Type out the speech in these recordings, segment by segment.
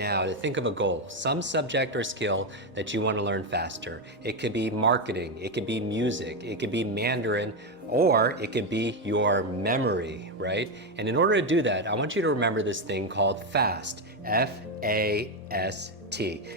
now to think of a goal, some subject or skill that you want to learn faster. It could be marketing, it could be music, it could be Mandarin, or it could be your memory, right? And in order to do that, I want you to remember this thing called FAST, F-A-S-T.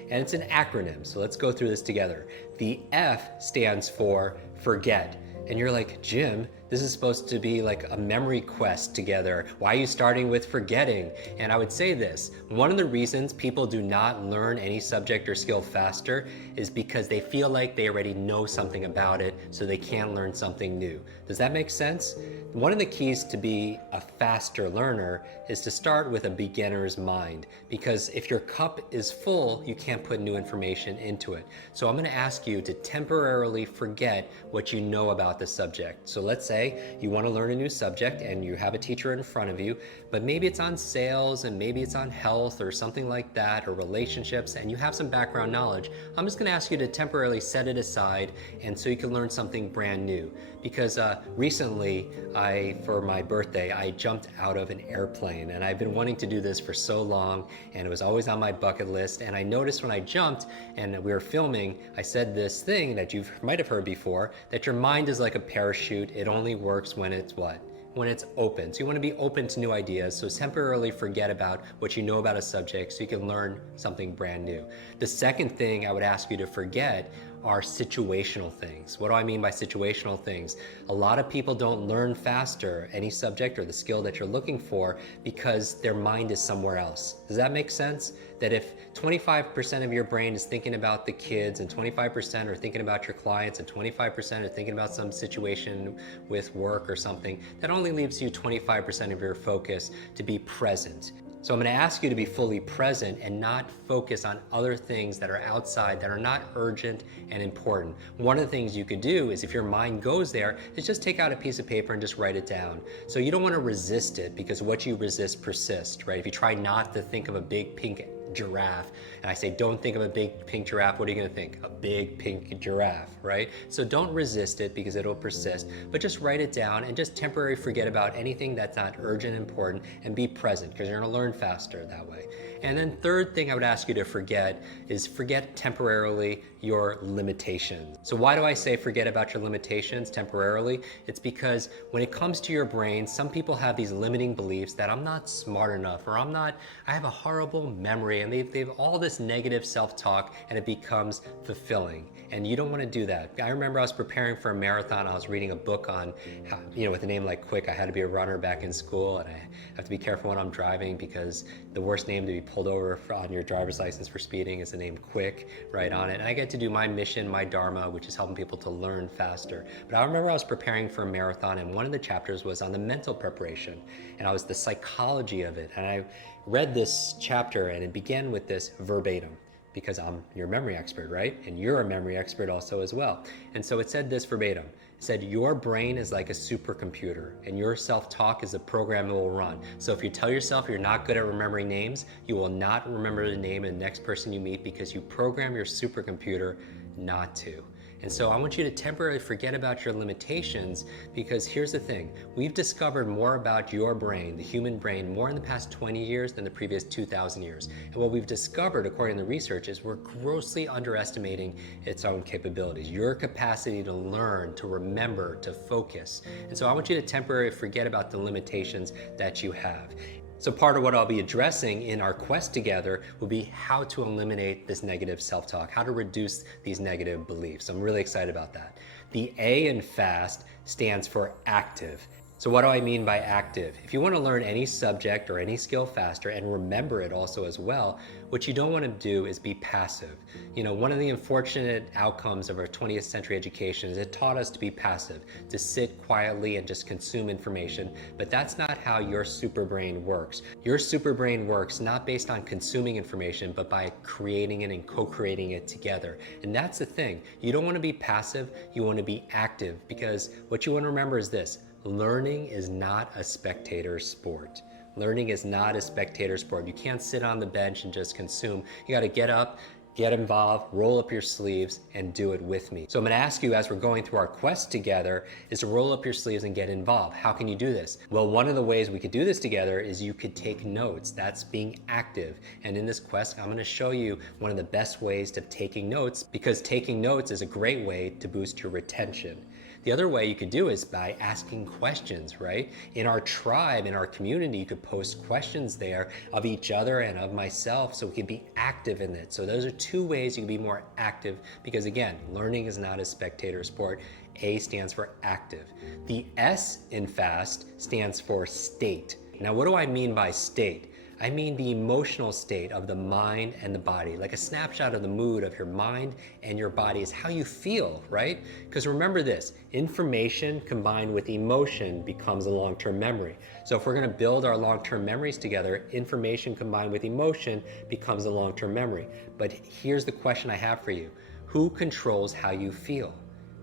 And it's an acronym, so let's go through this together. The F stands for forget. And you're like, Jim, this is supposed to be like a memory quest together. Why are you starting with forgetting? And I would say this, one of the reasons people do not learn any subject or skill faster is because they feel like they already know something about it, so they can't learn something new. Does that make sense? One of the keys to be a faster learner is to start with a beginner's mind, because if your cup is full, you can't put new information into it. So I'm going to ask you to temporarily forget what you know about the subject. So let's say you want to learn a new subject and you have a teacher in front of you, but maybe it's on sales and maybe it's on health or something like that, or relationships, and you have some background knowledge. I'm just going to ask you to temporarily set it aside, and so you can learn something brand new. Because recently, for my birthday, I jumped out of an airplane, and I've been wanting to do this for so long, and it was always on my bucket list. And I noticed when I jumped and we were filming, I said this thing that you might have heard before, that your mind is like a parachute. It only works when it's what? When it's open. So you want to be open to new ideas. So temporarily forget about what you know about a subject so you can learn something brand new. The second thing I would ask you to forget are situational things. What do I mean by situational things? A lot of people don't learn faster any subject or the skill that you're looking for because their mind is somewhere else. Does that make sense? That if 25% of your brain is thinking about the kids, and 25% are thinking about your clients, and 25% are thinking about some situation with work or something, that only leaves you 25% of your focus to be present. So I'm going to ask you to be fully present and not focus on other things that are outside, that are not urgent and important. One of the things you could do is, if your mind goes there, is just take out a piece of paper and just write it down. So you don't want to resist it, because what you resist persists, right? If you try not to think of a big pink giraffe, and I say don't think of a big pink giraffe, what are you going to think? A big pink giraffe, right? So don't resist it, because it'll persist, but just write it down and just temporarily forget about anything that's not urgent and important, and be present, because you're going to learn faster that way. And then third thing I would ask you to forget is forget temporarily your limitations. So why do I say forget about your limitations temporarily? It's because when it comes to your brain, some people have these limiting beliefs that I'm not smart enough, or I have a horrible memory, and they've all this negative self-talk, and it becomes fulfilling. And you don't want to do that. I remember I was preparing for a marathon. I was reading a book on how, with a name like Quick, I had to be a runner back in school, and I have to be careful when I'm driving, because the worst name to be pulled over on your driver's license for speeding is the name Quick right on it. And I get to do my mission, my dharma, which is helping people to learn faster. But I remember I was preparing for a marathon, and one of the chapters was on the mental preparation, and I was the psychology of it. And I read this chapter, and it began with this verbatim, because I'm your memory expert, right? And you're a memory expert also as well. And so it said this verbatim. It said, your brain is like a supercomputer, and your self-talk is a program that will run. So if you tell yourself you're not good at remembering names, you will not remember the name of the next person you meet, because you program your supercomputer not to. And so I want you to temporarily forget about your limitations, because here's the thing. We've discovered more about your brain, the human brain, more in the past 20 years than the previous 2,000 years. And what we've discovered, according to the research, is we're grossly underestimating its own capabilities, your capacity to learn, to remember, to focus. And so I want you to temporarily forget about the limitations that you have. So part of what I'll be addressing in our quest together will be how to eliminate this negative self-talk, how to reduce these negative beliefs. I'm really excited about that. The A in FAST stands for active. So what do I mean by active? If you want to learn any subject or any skill faster and remember it also as well, what you don't want to do is be passive. One of the unfortunate outcomes of our 20th century education is it taught us to be passive, to sit quietly and just consume information, but that's not how your superbrain works. Your superbrain works not based on consuming information, but by creating it and co-creating it together. And that's the thing. You don't want to be passive, you want to be active, because what you want to remember is this: learning is not a spectator sport. Learning is not a spectator sport. You can't sit on the bench and just consume. You got to get up, Get involved, roll up your sleeves, and do it with me. So I'm gonna ask you as we're going through our quest together is to roll up your sleeves and get involved. How can you do this? Well, one of the ways we could do this together is you could take notes. That's being active. And in this quest, I'm gonna show you one of the best ways to taking notes, because taking notes is a great way to boost your retention. The other way you could do is by asking questions, right? In our tribe, in our community, you could post questions there of each other and of myself so we can be active in it. So those are two ways you can be more active, because again, learning is not a spectator sport. A stands for active. The S in FAST stands for state. Now, what do I mean by state? I mean the emotional state of the mind and the body. Like a snapshot of the mood of your mind and your body is how you feel, right? Because remember this, information combined with emotion becomes a long-term memory. So if we're gonna build our long-term memories together, information combined with emotion becomes a long-term memory. But here's the question I have for you. Who controls how you feel?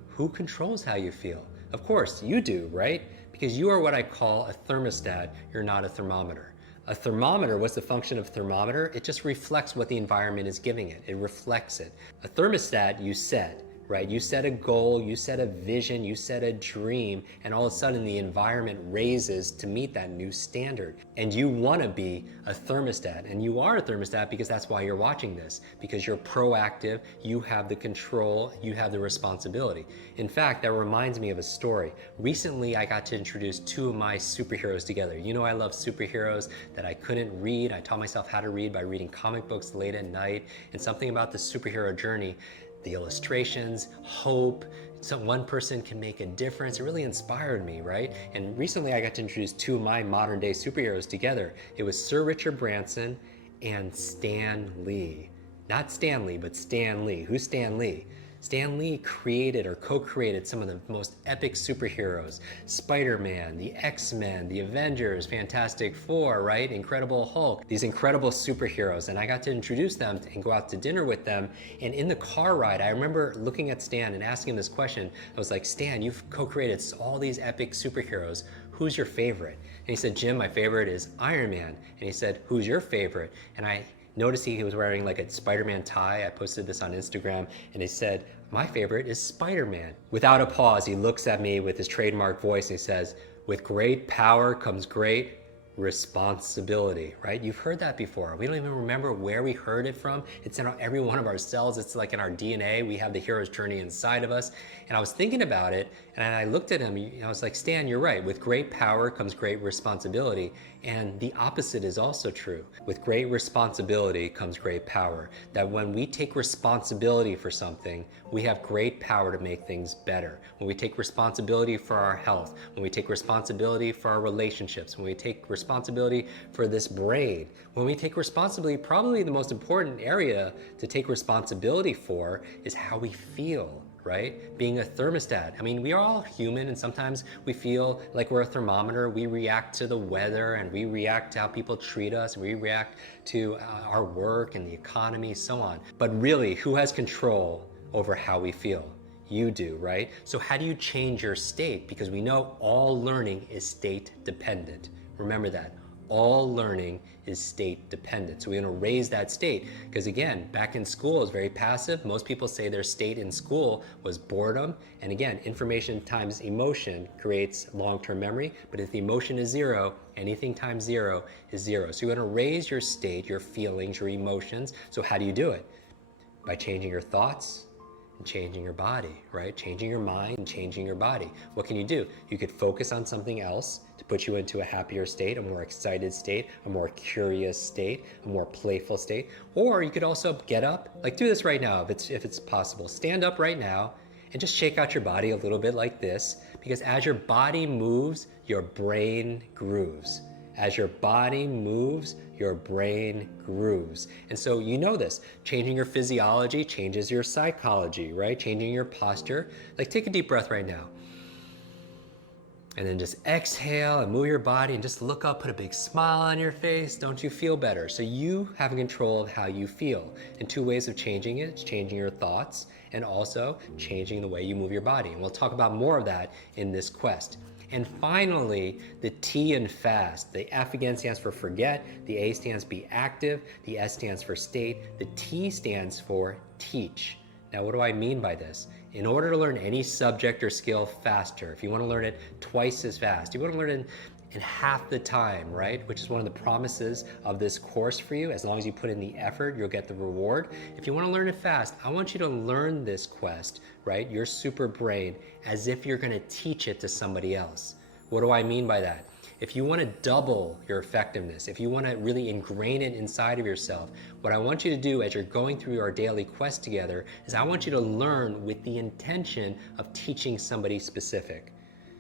Who controls how you feel? Of course, you do, right? Because you are what I call a thermostat, you're not a thermometer. A thermometer, what's the function of a thermometer? It just reflects what the environment is giving it. It reflects it. A thermostat you set, right? You set a goal, you set a vision, you set a dream, and all of a sudden the environment raises to meet that new standard. And you want to be a thermostat, and you are a thermostat because that's why you're watching this, because you're proactive, you have the control, you have the responsibility. In fact, that reminds me of a story. Recently, I got to introduce two of my superheroes together. You know I love superheroes that I couldn't read. I taught myself how to read by reading comic books late at night, and something about the superhero journey, the illustrations, hope, so one person can make a difference. It really inspired me, right? And recently I got to introduce two of my modern day superheroes together. It was Sir Richard Branson and Stan Lee. Not Stanley, but Stan Lee. Who's Stan Lee? Stan Lee created or co-created some of the most epic superheroes. Spider-Man, the X-Men, the Avengers, Fantastic Four, right? Incredible Hulk, these incredible superheroes. And I got to introduce them and go out to dinner with them. And in the car ride, I remember looking at Stan and asking him this question. I was like, Stan, you've co-created all these epic superheroes. Who's your favorite? And he said, Jim, my favorite is Iron Man. And he said, who's your favorite? And I noticed he was wearing like a Spider-Man tie. I posted this on Instagram, and he said, my favorite is Spider-Man. Without a pause, he looks at me with his trademark voice and he says, with great power comes great responsibility, right? You've heard that before. We don't even remember where we heard it from. It's in every one of our cells. It's like in our DNA. We have the hero's journey inside of us. And I was thinking about it, and I looked at him, and I was like, Stan, you're right. With great power comes great responsibility. And the opposite is also true. With great responsibility comes great power. That when we take responsibility for something, we have great power to make things better. When we take responsibility for our health, when we take responsibility for our relationships, when we take responsibility for this brain, when we take responsibility, probably the most important area to take responsibility for is how we feel, right? Being a thermostat. I mean, we are all human, and sometimes we feel like we're a thermometer. We react to the weather, and we react to how people treat us, and we react to our work and the economy, so on. But really, who has control over how we feel? You do, right? So how do you change your state? Because we know all learning is state dependent. Remember that. All learning is state dependent. So we're gonna raise that state, because again, back in school it was very passive. Most people say their state in school was boredom. And again, information times emotion creates long-term memory. But if the emotion is zero, anything times zero is zero. So you're gonna raise your state, your feelings, your emotions. So how do you do it? By changing your thoughts and changing your body, right? Changing your mind and changing your body. What can you do? You could focus on something else to put you into a happier state, a more excited state, a more curious state, a more playful state. Or you could also get up, like do this right now if it's possible. Stand up right now and just shake out your body a little bit like this, because as your body moves, your brain grooves. As your body moves, your brain grooves. And so you know this, changing your physiology changes your psychology, right? Changing your posture. Like take a deep breath right now. And then just exhale and move your body and just look up, put a big smile on your face. Don't you feel better? So you have control of how you feel. And two ways of changing it, it's changing your thoughts and also changing the way you move your body. And we'll talk about more of that in this quest. And finally, the T in FAST. The F again stands for forget, the A stands be active, the S stands for state, the T stands for teach. Now, what do I mean by this? In order to learn any subject or skill faster, if you want to learn it twice as fast, you want to learn it in half the time, right? Which is one of the promises of this course for you. As long as you put in the effort, you'll get the reward. If you want to learn it fast, I want you to learn this quest, right? Your super brain, as if you're going to teach it to somebody else. What do I mean by that? If you want to double your effectiveness, if you want to really ingrain it inside of yourself, what I want you to do as you're going through our daily quest together is I want you to learn with the intention of teaching somebody specific.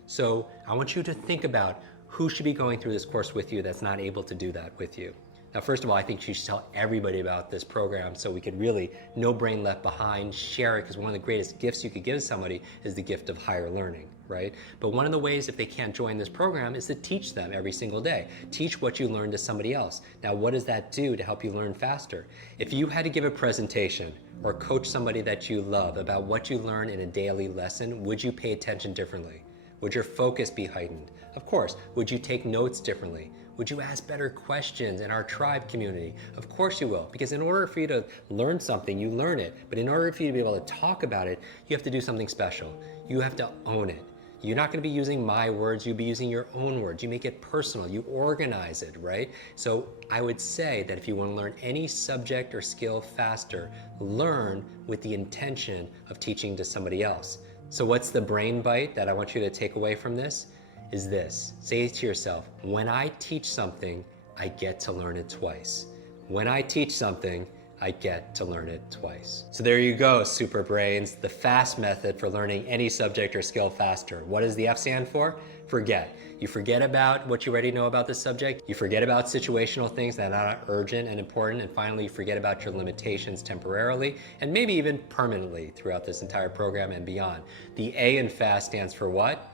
So I want you to think about who should be going through this course with you that's not able to do that with you. Now, first of all, I think you should tell everybody about this program so we could really, no brain left behind, share it, because one of the greatest gifts you could give somebody is the gift of higher learning, right? But one of the ways if they can't join this program is to teach them every single day. Teach what you learned to somebody else. Now, what does that do to help you learn faster? If you had to give a presentation or coach somebody that you love about what you learn in a daily lesson, would you pay attention differently? Would your focus be heightened? Of course. Would you take notes differently? Would you ask better questions in our tribe community? Of course you will, because in order for you to learn something, you learn it. But in order for you to be able to talk about it, you have to do something special. You have to own it. You're not going to be using my words, you'll be using your own words. You make it personal, you organize it, right? So I would say that if you want to learn any subject or skill faster, learn with the intention of teaching to somebody else. So what's the brain bite that I want you to take away from this? Is this. Say to yourself, when I teach something, I get to learn it twice. When I teach something, I get to learn it twice. So there you go, super brains, the FAST method for learning any subject or skill faster. What does the F stand for? Forget. You forget about what you already know about the subject. You forget about situational things that are not urgent and important. And finally, you forget about your limitations temporarily and maybe even permanently throughout this entire program and beyond. The A in FAST stands for what?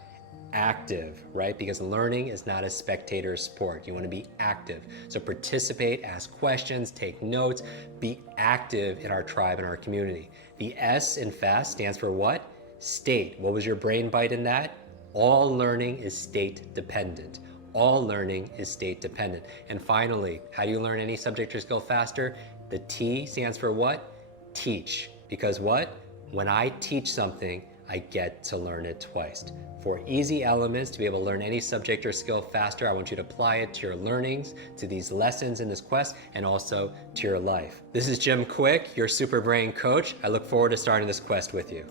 Active, right? Because learning is not a spectator sport. You want to be active. So participate, ask questions, take notes, be active in our tribe and our community. The S in FAST stands for what? State. What was your brain bite in that? All learning is state dependent. All learning is state dependent. And finally, how do you learn any subject or skill faster? The T stands for what? Teach. Because what? When I teach something, I get to learn it twice. For easy elements to be able to learn any subject or skill faster, I want you to apply it to your learnings, to these lessons in this quest, and also to your life. This is Jim Kwik, your Super Brain Coach. I look forward to starting this quest with you.